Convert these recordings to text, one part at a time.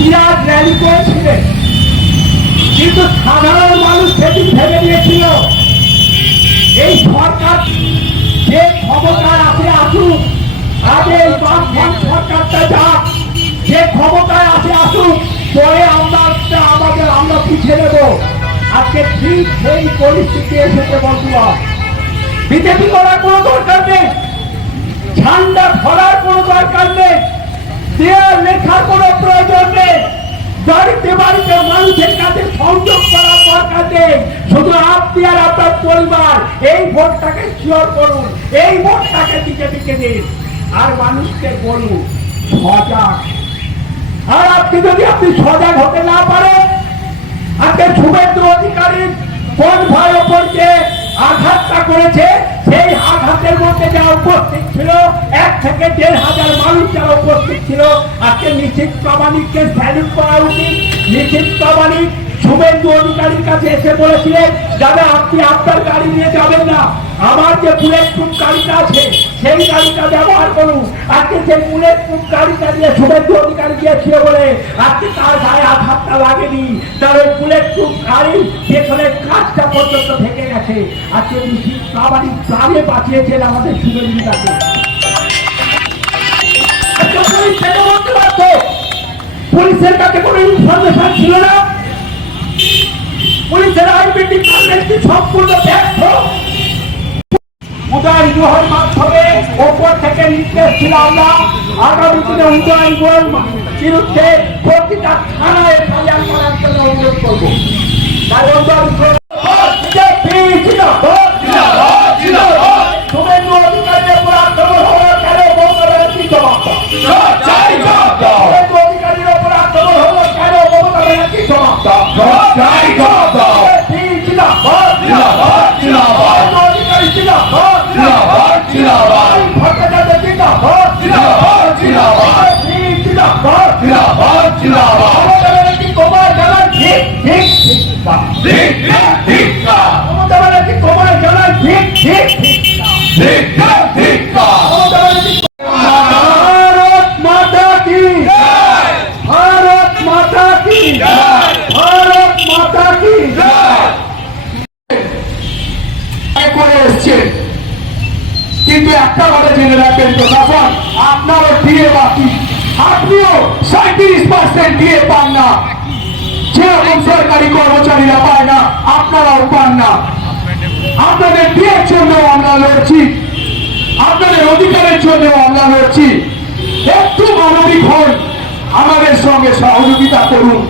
বিরাট rally করেছিলেন। কিন্তু সাধারণ মানুষ সেদিন ভেবে নিয়েছিল, এই সরকার যে ক্ষমতায় আছে আসুক, আগে এই বামফ্রন্ট সরকারটা যাক, যে ক্ষমতায় আছে আসুক, পরে আমরা আমাদের, আমরা পিছিয়ে নেব আজকে ঠিক সেই পরিস্থিতি এসেছে বন্ধুরা। বিজেপি করার কোনো দরকার নেই, ঝান্ডা ধরার কোনো দরকার নেই। দেয়াল লেখার কোনো প্রয়োজন নেই। বাড়িতে বাড়িতে মানুষের কাছে সংযোগ করার দরকার নেই। শুধু আপনি আর আপনার পরিবার, এই ভোটটাকে শিওর করুন, এই ভোটটাকে বিজেপিকে দিন আর মানুষকে বলুন, সজাগ। আর আপনি যদি আপনি সজাগ হতে না পারেন, আজকে শুভেন্দু অধিকারীর কোন ভাই ওপর যে আঘাতটা করেছে। সেই আঘাতের মধ্যে যারা উপস্থিত ছিল, এক থেকে দেড় হাজার মানুষ যারা উপস্থিত ছিল, আজকে নিশ্চিত প্রামাণিককে স্যালুট করা উচিত নিশ্চিত প্রামাণিক শুভেন্দু অধিকারীর কাছে এসে বলেছিলেন যারা আপনি আপনার গাড়ি নিয়ে যাবেন না। আমার যে বুলেট প্রুফ গাড়িটা আছে, সেই গাড়িটা ব্যবহার করুন। আজকে সেই বুলেট প্রুফ গাড়িটা নিয়ে শুভেন্দু অধিকারী গিয়েছিল বলে, আজকে তার গায়ে আঘাতটা লাগেনি। তার ওই বুলেট প্রুফ গাড়ির পেছনে কাজটা পর্যন্ত থেকে গেছে। আজকে প্রামাণিক প্রাণে বাঁচিয়েছেন আমাদের পারতো পুলিশের কাছে কোনো ইনফরমেশন ছিল না। পুলিশের আইপি ডিপার্টমেন্ট কি সম্পূর্ণ ব্যর্থ? উদয় গুহর মাধ্যমে ওপর থেকে নির্দেশ ছিল আমরা আগামী দিনে উদয় গুহর বিরুদ্ধে প্রতিটা থানায় এফআইআর করার জন্য অনুরোধ করব। তাই সরকারি কর্মচারীরা পায় না, আপনারাও পান না। আপনাদের বিয়ের জন্য আমরা লড়ছি। আপনাদের অধিকারের জন্য আমরা লড়ছি। একটু মানবিক হন, আমাদের সঙ্গে সহযোগিতা করুন।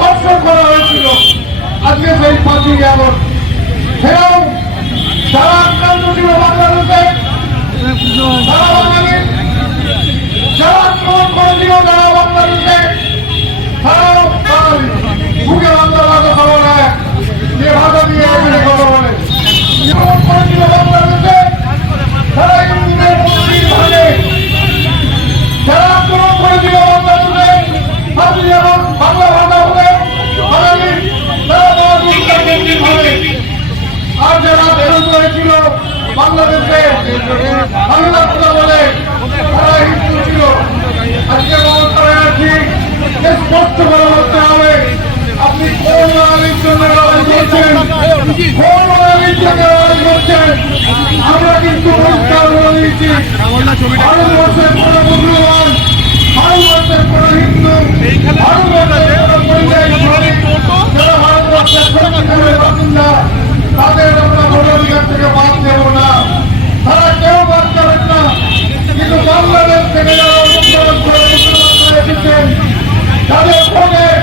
ধর্ষণ করা হয়েছিল। আজকে সেই পাঁচই যারা আক্রান্ত ছিল বাংলাদেশে তারা বাঙালি যারা আক্রমণ করেছিল যারা বাংলাদেশে তারাও বাঙালি বুকে বাংলা ভাষা সবার এক যে ভাষা দিয়ে এখানে কথা বলে আক্রমণ করেছিল বাংলাদেশে তারা হিন্দুদের মন্দির ভাঙে যারা আক্রমণ করেছিল বাংলাদেশে আপনি যেমন বাংলা ভাষা বলে বাঙালি তারা বাংলা মন্দির ভাঙে আর যারা বেরোত হয়েছিল বাংলাদেশে বাংলা কথা বলে তারা হিন্দু ছিল আজকে মমতা ব্যানার্জি স্পষ্ট করে বলতে হবে আপনি কোন বাঙালির জন্য লড়াই করছেন কোন বাঙালির জন্য লড়াই করছেন আমরা কিন্তু পরিষ্কার বলে দিয়েছি ভারতবর্ষের কোন মুসলমান ভারতবর্ষের কোন হিন্দু ভারতবর্ষের কোন পরিযায়ী শ্রমিক যারা ভারতবর্ষের সত্যিকারের বাসিন্দা তাদের আমরা ভোটাধিকার থেকে বাদ দেব না তারা কেউ বাদ যাবেন না কিন্তু বাংলাদেশ থেকে যারা অনুপ্রবেশ করে মুসলমানরা এসেছেন তাদের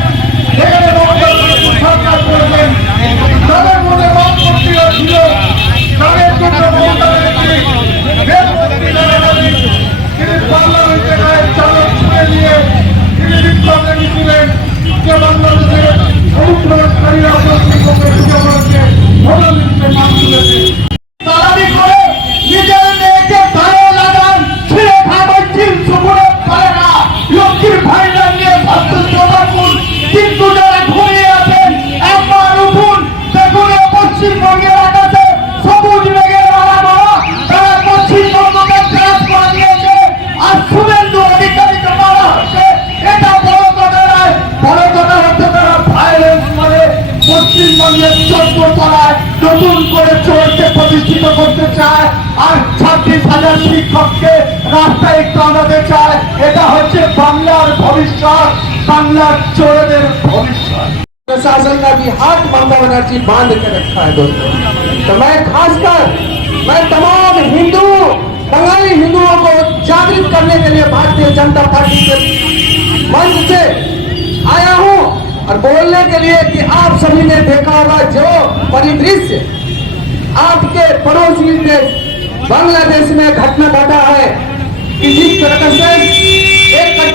ভবিষ্যৎ বাংলার চোরদের ভবিষ্যৎ प्रशासन का भी हाथ ममता बनर्जी बांध के रखा है दोस्तों तो मैं खासकर मैं तमाम हिंदू बंगाली हिंदुओं को जागृत करने के लिए भारतीय जनता पार्टी के मंच से आया हूं और बोलने के लिए कि आप सभी ने देखा होगा जो परिदृश्य आपके पड़ोसी देश बांग्लादेश में घटना घटा है कि जिस तरह से एक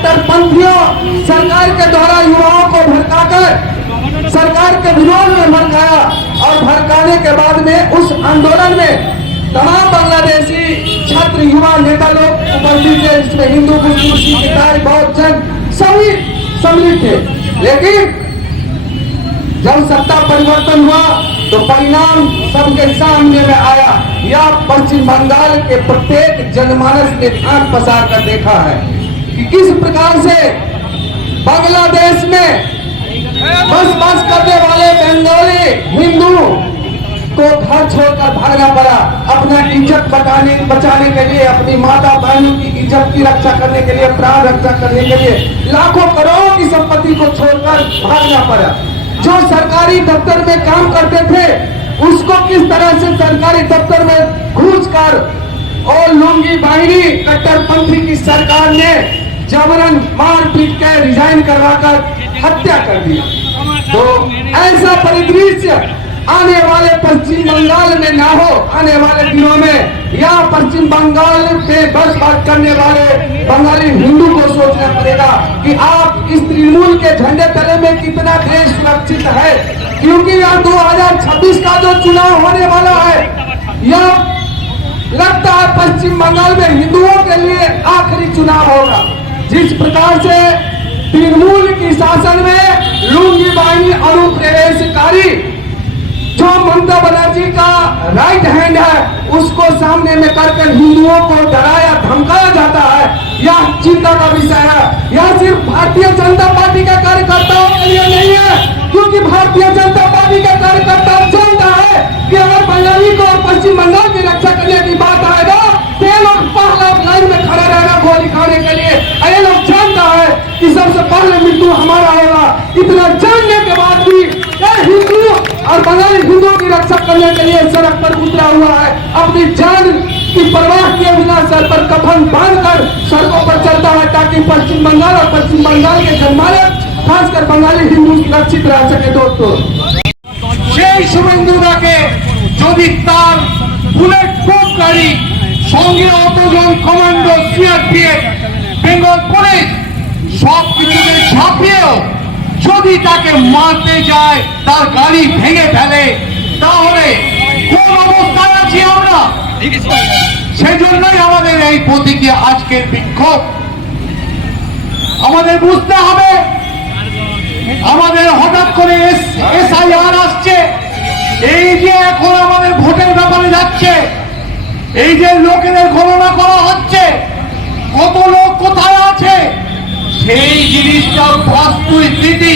कट्टरपंथियों सरकार के द्वारा युवाओं को भड़काकर सरकार के विरोध में भड़काया और भड़काने के बाद में उस आंदोलन में तमाम बांग्लादेशी छात्र युवा नेता लोग उपस्थित थे इसमें हिंदू, मुस्लिम, सिख बौद्ध, जैन सभी सम्मिलित थे। लेकिन जब सत्ता परिवर्तन हुआ तो परिणाम सबके सामने में आया। यह पश्चिम बंगाल के प्रत्येक जनमानस ने आँख पसार कर देखा है। कि किस प्रकार से बांग्लादेश में बस बस करने वाले बंगाली हिंदू को घर छोड़कर भागना पड़ा। अपना इज़्ज़त बचाने बचाने के लिए, अपनी माता बहनों की इज़्ज़त की रक्षा करने के लिए, प्राण रक्षा करने के लिए लाखों करोड़ों की संपत्ति को छोड़कर भागना पड़ा। जो सरकारी दफ्तर में काम करते थे, उसको किस तरह से सरकारी दफ्तर में घुस कर और लुंगी बाहिनी कट्टरपंथी की सरकार ने जबरन मार पीट के रिजाइन करवाकर हत्या कर दिया। तो ऐसा परिदृश्य आने वाले पश्चिम बंगाल में ना हो, आने वाले दिनों में या पश्चिम बंगाल से बस बात करने वाले बंगाली हिंदू को सोचना पड़ेगा कि आप इस तृणमूल के झंडे तले में कितना देश सुरक्षित है, क्योंकि यह 2026 का जो चुनाव होने वाला है, यह लगता है पश्चिम बंगाल में हिंदुओं के लिए आखिरी चुनाव होगा। जिस प्रकार से तृणमूल की शासन में लुंगी बाहिनी अनुप्रवेशकारी जो ममता बनर्जी का राइट हैंड है, उसको सामने में करके हिंदुओं को डराया, धमकाया जाता है। यह चिंता का विषय है। यह सिर्फ़ भारतीय जनता पार्टी के कार्यकर्ताओं के लिए नहीं है, क्योंकि भारतीय जनता पार्टी के कार्यकर्ता जानता है कि अगर बंगाली को पश्चिम बंगाल की रक्षा करने की बात आएगा ये लोग पहला लाइन में खड़ा रहेगा गोली खाने के लिए और ये लोग जानता है कि सबसे पहले मृत्यु हमारा होगा इतना जानने के बाद भी ये हिंदू और बंगाली हिंदुओं की रक्षा करने के लिए सड़क पर उतरा हुआ है अपनी जान की परवाह किए बिना सर पर कफन बांधकर सड़कों पर चलता है ताकि पश्चिम बंगाल और पश्चिम बंगाल के जनमानस खासकर बंगाली हिंदू सुरक्षित रह सके दोस्तों সেই শুভেন্দুদাকে যদি তার বুলেট প্রুফ গাড়ি সঙ্গে অতজন কমান্ডো সিআরপিএফ বেঙ্গল পুলিশ সব কিছুকে ছাপিয়েও যদি তাকে মারতে যায়, তার গাড়ি ভেঙে ফেলে, তাহলে কোন অবস্থায় আছি আমরা? সেজন্যই আমাদের এই প্রতীকে আজকের বিক্ষোভ। আমাদের বুঝতে হবে, আমাদের হঠাৎ করে এসআইআর আসছে। এই যে এখন আমাদের ভোটের ব্যাপারে যাচ্ছে এই যে লোকেদের গণনা করা হচ্ছে, কত লোক কোথায় আছে? সেই জিনিসটা জিনিসটার বাস্তুস্থিতি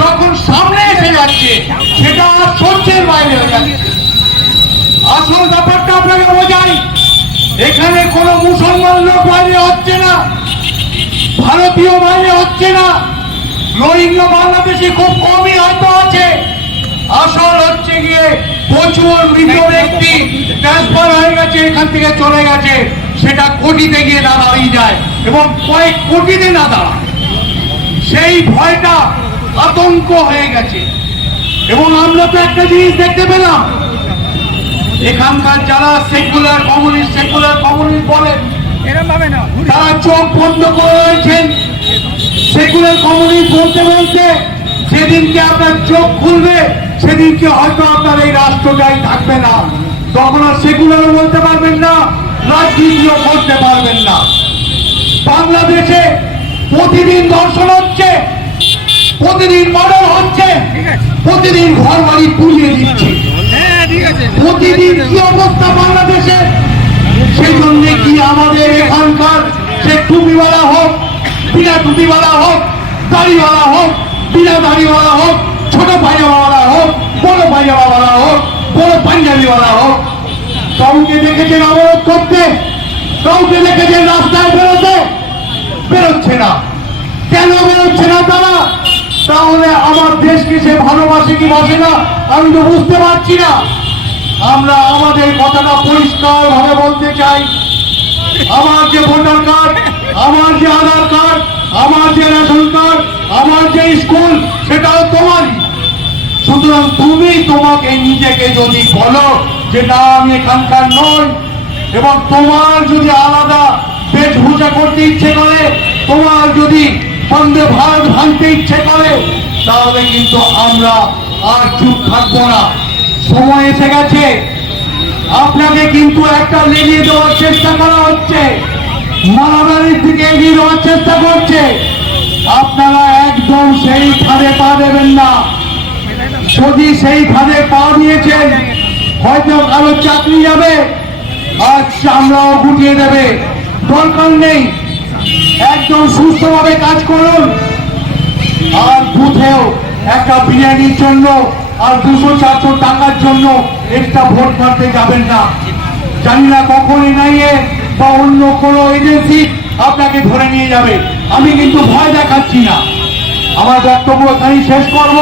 যখন সামনে এসে যাচ্ছে, সেটা আর সহ্যের বাইরে হয়ে যাচ্ছে। আসল ব্যাপারটা আপনাকে বোঝাই, এখানে কোনো মুসলমান লোক বাইরে হচ্ছে না, ভারতীয় বাইরে হচ্ছে না, রোহিঙ্গা বাংলাদেশে খুব কমই হয়তো আছে। আসল হচ্ছে গিয়ে প্রচুর মৃত ব্যক্তি ট্রান্সফার হয়ে গেছে এখান থেকে চলে গেছে। সেটা কোটিতে গিয়ে না দাঁড়িয়ে যায় এবং কয়েক কোটিতে না দাঁড়ায়। সেই ভয়টা আতঙ্ক হয়ে গেছে। এবং আমরা তো একটা জিনিস দেখতে পেলাম। এখানকার যারা সেকুলার কমিউনিস্ট সেকুলার কমিউনিস্ট বলেন তারা চোখ বন্ধ করে রয়েছেন। সেকুলার কমিউনিস্ট বলতে বলতে সেদিনকে আপনার চোখ খুলবে সেদিনকে হয়তো আপনার এই রাষ্ট্রটাই থাকবে না। তখন আর সেকুলারও বলতে পারবেন না, রাজনীতিও করতে পারবেন না। বাংলাদেশে প্রতিদিন দর্শন হচ্ছে, প্রতিদিন মার্ডার হচ্ছে, প্রতিদিন ঘর বাড়ি পুড়িয়ে দিচ্ছে। প্রতিদিন কি অবস্থা বাংলাদেশে? সেই জন্য কি আমাদের এখানকার সে টুপিওয়ালা হোক, বিনা টুপিওয়ালা হোক, দাড়িওয়ালা হোক, বিনা দাড়িওয়ালা হোক ছোট পায়জামাওয়ালা হোক, বড় পায়জামাওয়ালা হোক, বড় পাঞ্জাবিওয়ালা হোক, কাউকে দেখেছেন অবরোধ করতে, কাউকে দেখেছেন রাস্তায় বেরোতে, বেরোচ্ছে না। কেন বেরোচ্ছে না তারা? তাহলে আমার দেশকে সে ভালোবাসে কি বাসে না? আমি তো বুঝতে পারছি না। আমরা আমাদের কথাটা পরিষ্কার ভাবে বলতে চাই। আমার যে ভোটার কার্ড, আমার যে আধার কার্ড, আমার যে রেশন কার্ড, আমার যে স্কুল, সেটাও তোমারই। সুতরাং তুমি তোমাকে নিজেকে যদি বলো যে না, আমি এখানকার নই, এবং তোমার যদি আলাদা বেশভূষা করতে ইচ্ছে করে, তোমার যদি বন্দে ভারত ভাঙতে ইচ্ছে করে, তাহলে কিন্তু আমরা আর চুপ থাকব না। সময় এসে গেছে। আপনাকে কিন্তু একটা লেলিয়ে দেওয়ার চেষ্টা করা হচ্ছে। মারামারির দিকে এগিয়ে দেওয়ার চেষ্টা করছে। আপনারা একদম সেই যদি সেই খাদে পা দিয়েছেন। হয়তো কারও চাকরি যাবে আর চামড়াও গুটিয়ে দেবে। দরকার নেই, একদম সুস্থভাবে কাজ করুন। আর বুথেও একটা বিরিয়ানির জন্য আর দুশো চারশো টাকার জন্য একটা ভোট কাটতে যাবেন না। জানি না কখন এনআইএ বা অন্য কোনো এজেন্সি আপনাকে ধরে নিয়ে যাবে। আমি কিন্তু ভয় দেখাচ্ছি না। আমার বক্তব্য এখানেই শেষ করব।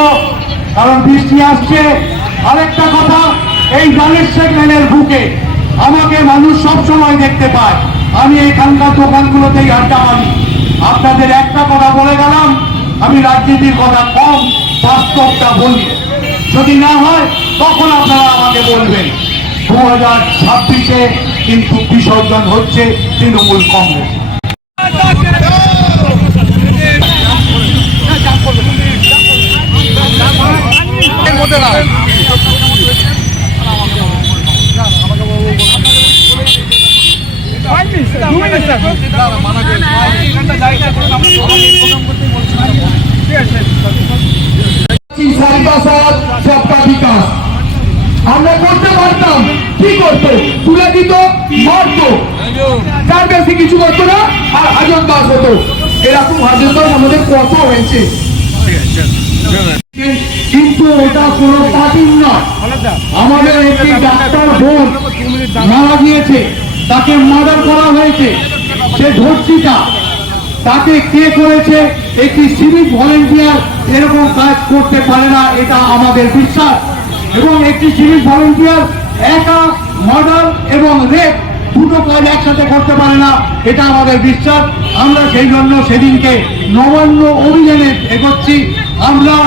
কারণ বৃষ্টি আসছে। আরেকটা কথা, এই গানের সেগমেন্টের বুকে আমাকে মানুষ সব সময় দেখতে পায়। আমি এখানকার দোকানগুলোতেই আড্ডা মারি। আপনাদের একটা কথা বলে গেলাম, আমি রাজনীতির কথা কম, বাস্তবটা বলি। যদি না হয়, তখন আপনারা আমাকে বলবেন। দু হাজার ছাব্বিশে কিন্তু বিসর্জন হচ্ছে তৃণমূল কংগ্রেস। আমরা করতে পারতাম, কি করতো? তুলে দিত, মরতো। তার বেশি কিছু করতো না, আর হাজন দাস হতো। এরকম হাজন আমাদের কত হয়েছে। কিন্তু ওটা কোনো পার্টির না। আমাদের একটি ডাক্তার বোন মারা গিয়েছে, তাকে মার্ডার করা হয়েছে। সে ধর্ষিতা। তাকে কে করেছে? একটি সিভিক ভলেন্টিয়ার এরকম কাজ করতে পারে না, এটা আমাদের বিশ্বাস। এবং একটি সিভিক ভলেন্টিয়ার একা মার্ডার এবং রেপ দুটো কাজ একসাথে করতে পারে না, এটা আমাদের বিশ্বাস। আমরা সেই জন্য সেদিনকে নবান্ন অভিযানে এগোচ্ছি। আমরা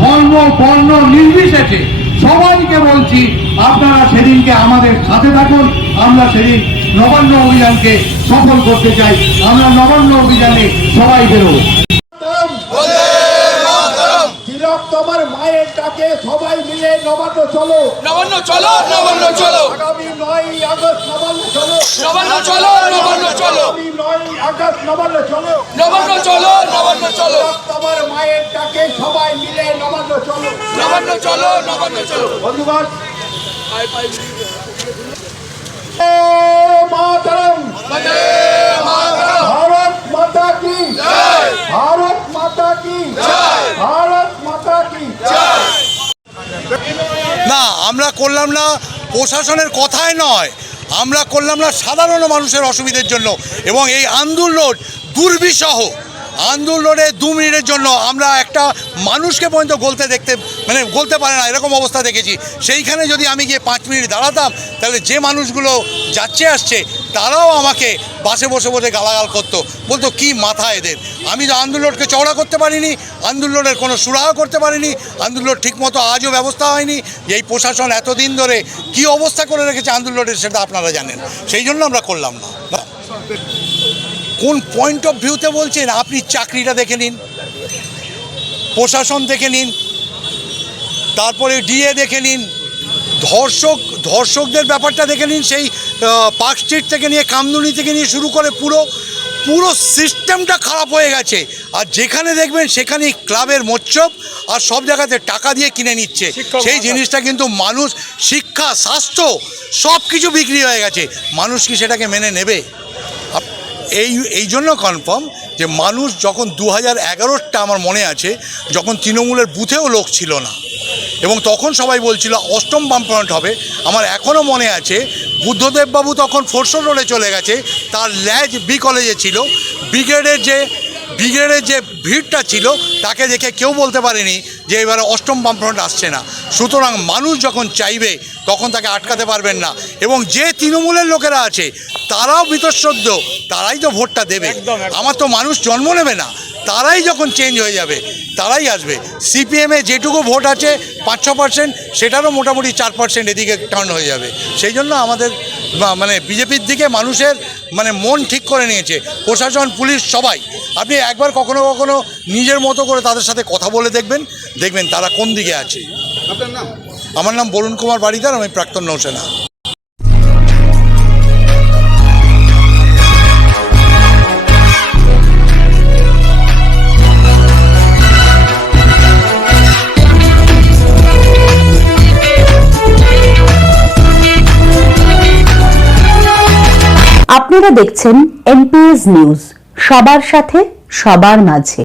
ধর্ম, বর্ণ নির্বিশেষে সবাইকে বলছি, আপনারা সেদিনকে আমাদের সাথে থাকুন, আমরা সেদিন নবান্ন অভিযানকে সফল করতে চাই। আমরা নবান্ন অভিযানে সবাই বেরোবো। তোমার মায়ের ডাকে সবাই মিলে নবান্ন চলো। নবান্ন চলো নবান্ন চলো। আগামী নয় আগস্ট নবান্ন চলো। নবান্ন চলো নবান্ন চলো। আগামী নয় আগস্ট নবান্ন চলো। নবান্ন চলো নবান্ন চলো। তোমার মায়ের ডাকে সবাই মিলে নবান্ন চলো। নবান্ন চলো নবান্ন চলো। বন্ধুগণ এ মাতরম ভারত মাতা কি ভারত মাতা কি ভারত মাতা কি না আমরা করলাম না, প্রশাসনের কথায় নয়। আমরা করলাম না সাধারণ মানুষের অসুবিধের জন্য এবং এই আন্দোলন দুর্বিষহ। আন্দোলনে দু মিনিটের জন্য আমরা একটা মানুষকে পর্যন্ত গলতে দেখতে মানে গলতে পারে না, এরকম অবস্থা দেখেছি। সেইখানে যদি আমি গিয়ে পাঁচ মিনিট দাঁড়াতাম, তাহলে যে মানুষগুলো যাচ্ছে আসছে, তারাও আমাকে বাসে বসে বসে গালাগাল করতো। বলতো, কি মাথা এদের? আমি তো আন্দোলনকে চওড়া করতে পারিনি, আন্দোলনের কোনো সুরাহা করতে পারিনি, আন্দোলন ঠিকমতো আজও ব্যবস্থা হয়নি। যে এই প্রশাসন এতদিন ধরে কি অবস্থা করে রেখেছে আন্দোলনের সেটা আপনারা জানেন। সেই জন্য আমরা করলাম না। না। কোন পয়েন্ট অফ ভিউতে বলছেন? আপনি চাকরিটা দেখে নিন, প্রশাসন দেখে নিন, তারপরে ডিএ দেখে নিন ধর্ষক ধর্ষকদের ব্যাপারটা দেখে নিন সেই পার্ক স্ট্রিট থেকে নিয়ে কামদুনি থেকে নিয়ে শুরু করে পুরো পুরো সিস্টেমটা খারাপ হয়ে গেছে। আর যেখানে দেখবেন সেখানেই ক্লাবের মোচ্ছব আর সব জায়গাতে টাকা দিয়ে কিনে নিচ্ছে। সেই জিনিসটা কিন্তু মানুষ শিক্ষা স্বাস্থ্য সব কিছু বিক্রি হয়ে গেছে। মানুষ কি সেটাকে মেনে নেবে? এই এই জন্য কনফার্ম যে মানুষ যখন দু হাজার এগারোটা আমার মনে আছে, যখন তৃণমূলের বুথেও লোক ছিল না। এবং তখন সবাই বলছিল, অষ্টম বামফ্রন্ট হবে। আমার এখনও মনে আছে, বুদ্ধদেববাবু তখন ফোরশো রোডে চলে গেছে, তার ল্যাজ বি কলেজে ছিল। ব্রিগেডের যে ব্রিগেডের যে ভিড়টা ছিল, তাকে দেখে কেউ বলতে পারেনি যে এবারে অষ্টম বামফ্রন্ট আসছে না। সুতরাং মানুষ যখন চাইবে তখন তাকে আটকাতে পারবেন না। এবং যে তৃণমূলের লোকেরা আছে তারাও বিতশ্রদ্ধ তারাই তো ভোটটা দেবে। আমার তো মানুষ জন্ম নেবে না। তারাই যখন চেঞ্জ হয়ে যাবে তারাই আসবে। সিপিএমে যেটুকু ভোট আছে পাঁচ ছ পার্সেন্ট সেটারও মোটামুটি চার পার্সেন্ট এদিকে টার্ন হয়ে যাবে। সেই জন্য আমাদের মানে বিজেপির দিকে মানুষের মানে মন ঠিক করে নিয়েছে। প্রশাসন পুলিশ সবাই। আপনি একবার কখনো কখনো নিজের মতো করে তাদের সাথে কথা বলে দেখবেন। দেখবেন তারা কোন দিকে আছে। আমার নাম বরুণ কুমার বাড়িদার আমি প্রাক্তন নৌসেনা। আপনারা দেখছেন এনপিএস নিউজ সবার সাথে সবার মাঝে।